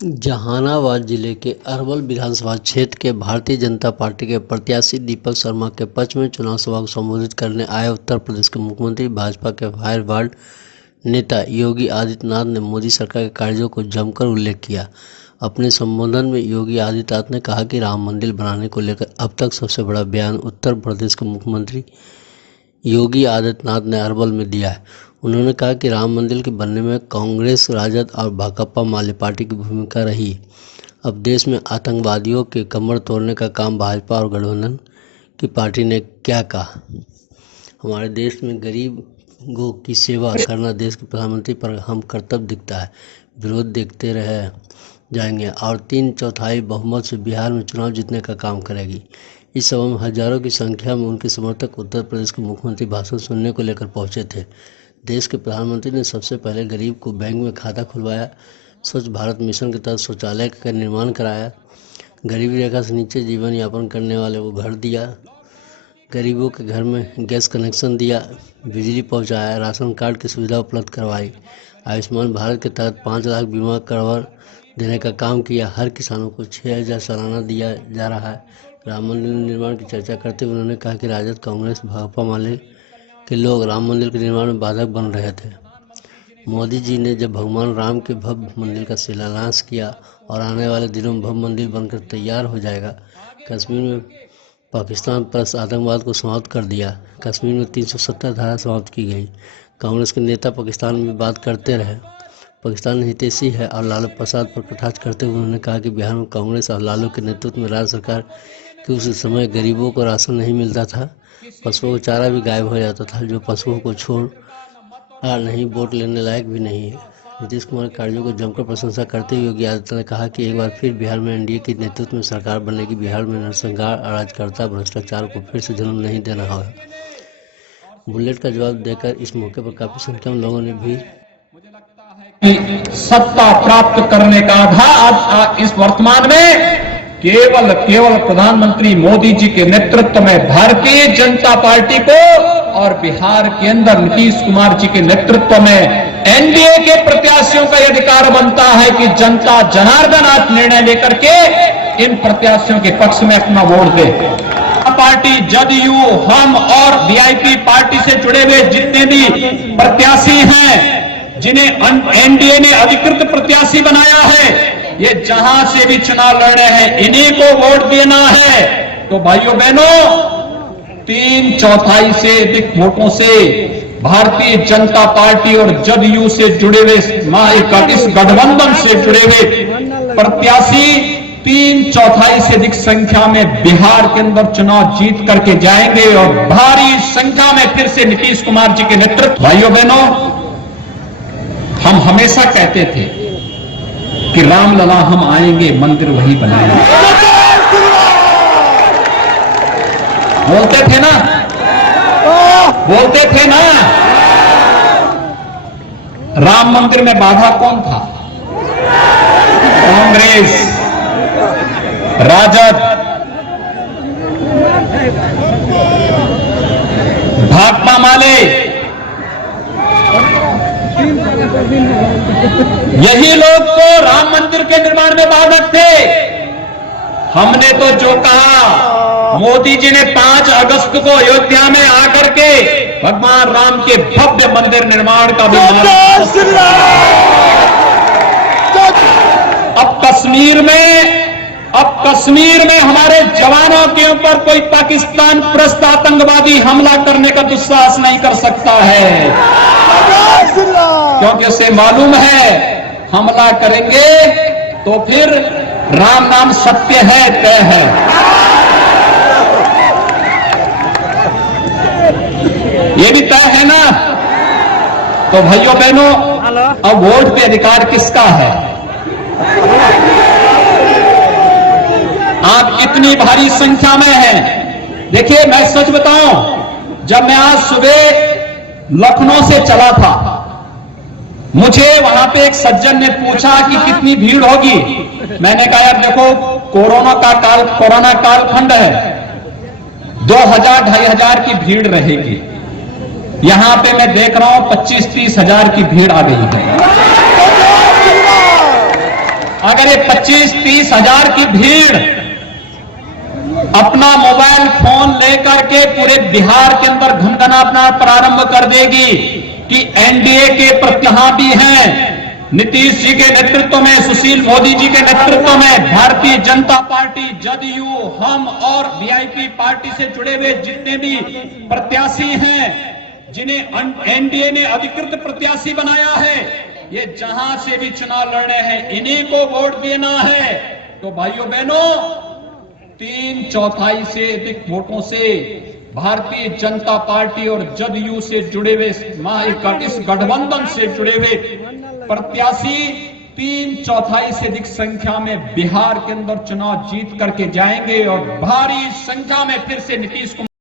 जहानाबाद जिले के अरवल विधानसभा क्षेत्र के भारतीय जनता पार्टी के प्रत्याशी दीपक शर्मा के पक्ष में चुनाव सभा को संबोधित करने आए उत्तर प्रदेश के मुख्यमंत्री भाजपा के फारवर्ड नेता योगी आदित्यनाथ ने मोदी सरकार के कार्यों को जमकर उल्लेख किया। अपने संबोधन में योगी आदित्यनाथ ने कहा कि राम मंदिर बनाने को लेकर अब तक सबसे बड़ा बयान उत्तर प्रदेश के मुख्यमंत्री योगी आदित्यनाथ ने अरवल में दिया है। उन्होंने कहा कि राम मंदिर के बनने में कांग्रेस, राजद और भाकपा माले पार्टी की भूमिका रही। अब देश में आतंकवादियों के कमर तोड़ने का काम भाजपा और गठबंधन की पार्टी ने क्या कहा। हमारे देश में गरीबों की सेवा करना देश के प्रधानमंत्री पर हम कर्तव्य दिखता है। विरोध देखते रह जाएंगे और 3/4 बहुमत से बिहार में चुनाव जीतने का काम करेगी। इस सभा में हजारों की संख्या में उनके समर्थक उत्तर प्रदेश के मुख्यमंत्री भाषण सुनने को लेकर पहुंचे थे। देश के प्रधानमंत्री ने सबसे पहले गरीब को बैंक में खाता खुलवाया, स्वच्छ भारत मिशन के तहत शौचालय का निर्माण कराया, गरीबी रेखा से नीचे जीवन यापन करने वाले को घर दिया, गरीबों के घर में गैस कनेक्शन दिया, बिजली पहुंचाया, राशन कार्ड की सुविधा उपलब्ध करवाई, आयुष्मान भारत के तहत 5 लाख बीमा कवर देने का काम किया। हर किसानों को 6,000 सालाना दिया जा रहा है। राम मंदिर निर्माण की चर्चा करते हुए उन्होंने कहा कि राजद, कांग्रेस, भाकपा माले के लोग राम मंदिर के निर्माण में बाधक बन रहे थे। मोदी जी ने जब भगवान राम के भव्य मंदिर का शिलान्यास किया और आने वाले दिनों में भव्य मंदिर बनकर तैयार हो जाएगा। कश्मीर में पाकिस्तान पर आतंकवाद को समाप्त कर दिया। कश्मीर में 370 धारा समाप्त की गई। कांग्रेस के नेता पाकिस्तान में बात करते रहे। पाकिस्तान हितैषी है और लालू प्रसाद पर कटाक्ष करते हुए उन्होंने कहा कि बिहार में कांग्रेस और लालू के नेतृत्व में राज्य सरकार कि उस समय गरीबों को राशन नहीं मिलता था, पशुओं को चारा भी गायब हो जाता था, जो पशुओं को छोड़ नहीं वोट लेने लायक भी नहीं है। नीतीश कुमार कार्यों को जमकर प्रशंसा करते हुए योगी आदित्यनाथ ने कहा कि एक बार फिर बिहार में एनडीए के नेतृत्व में सरकार बनेगी। बिहार में नरसंहार, अराजकता, भ्रष्टाचार को फिर से जन्म नहीं देना होगा। बुलेट का जवाब देकर इस मौके पर काफी संख्या में लोगों ने भी सत्ता प्राप्त करने का आधार आज इस वर्तमान में केवल प्रधानमंत्री मोदी जी के नेतृत्व में भारतीय जनता पार्टी को और बिहार के अंदर नीतीश कुमार जी के नेतृत्व में एनडीए के प्रत्याशियों का यह अधिकार बनता है कि जनता जनार्दन आज निर्णय लेकर के इन प्रत्याशियों के पक्ष में अपना वोट दे। पार्टी, जदयू, हम और वीआईपी पार्टी से जुड़े हुए जितने भी प्रत्याशी हैं, जिन्हें एनडीए ने अधिकृत प्रत्याशी बनाया है, ये जहां से भी चुनाव लड़ रहे हैं, इन्हीं को वोट देना है। तो भाइयों बहनों, 3/4 से अधिक वोटों से भारतीय जनता पार्टी और जदयू से जुड़े हुए इस गठबंधन से जुड़े हुए प्रत्याशी 3/4 से अधिक संख्या में बिहार के अंदर चुनाव जीत करके जाएंगे और भारी संख्या में फिर से नीतीश कुमार जी के नेतृत्व। भाइयों बहनों, हम हमेशा कहते थे कि रामलला हम आएंगे, मंदिर वही बनाएंगे। बोलते थे ना, बोलते थे ना। राम मंदिर में बाधा कौन था? कांग्रेस, राजद, भाकपा माले, यही लोग तो राम मंदिर के निर्माण में बाधक थे। हमने तो जो कहा, मोदी जी ने 5 अगस्त को अयोध्या में आकर के भगवान राम के भव्य मंदिर निर्माण का भी अब कश्मीर में हमारे जवानों के ऊपर कोई पाकिस्तान प्रस्त आतंकवादी हमला करने का दुस्साहस नहीं कर सकता है, क्योंकि उसे मालूम है हमला करेंगे तो फिर राम नाम सत्य है, तय है। ये भी तय है ना। तो भाइयों बहनों, अब वोट पे अधिकार किसका है? आप इतनी भारी संख्या में हैं। देखिए, मैं सच बताऊं, जब मैं आज सुबह लखनऊ से चला था, मुझे वहां पे एक सज्जन ने पूछा कि कितनी भीड़ होगी। मैंने कहा यार देखो, कोरोना कालखंड है, 2000-2500 की भीड़ रहेगी। यहां पे मैं देख रहा हूं 25-30 हजार की भीड़ आ गई है। अगर ये 25-30 हजार की भीड़ अपना मोबाइल फोन लेकर के पूरे बिहार के अंदर घुनघनाना प्रारंभ कर देगी कि एनडीए के प्रत्याशी हैं, नीतीश जी के नेतृत्व में, सुशील मोदी जी के नेतृत्व में भारतीय जनता पार्टी, जदयू, हम और वीआईपी पार्टी से जुड़े हुए जितने भी प्रत्याशी हैं, जिन्हें एनडीए ने अधिकृत प्रत्याशी बनाया है, ये जहां से भी चुनाव लड़ रहे हैं, इन्हीं को वोट देना है। तो भाइयों बहनों, 3/4 से अधिक वोटों से भारतीय जनता पार्टी और जदयू से जुड़े हुए इस गठबंधन से जुड़े हुए प्रत्याशी 3/4 से अधिक संख्या में बिहार के अंदर चुनाव जीत करके जाएंगे और भारी संख्या में फिर से नीतीश कुमार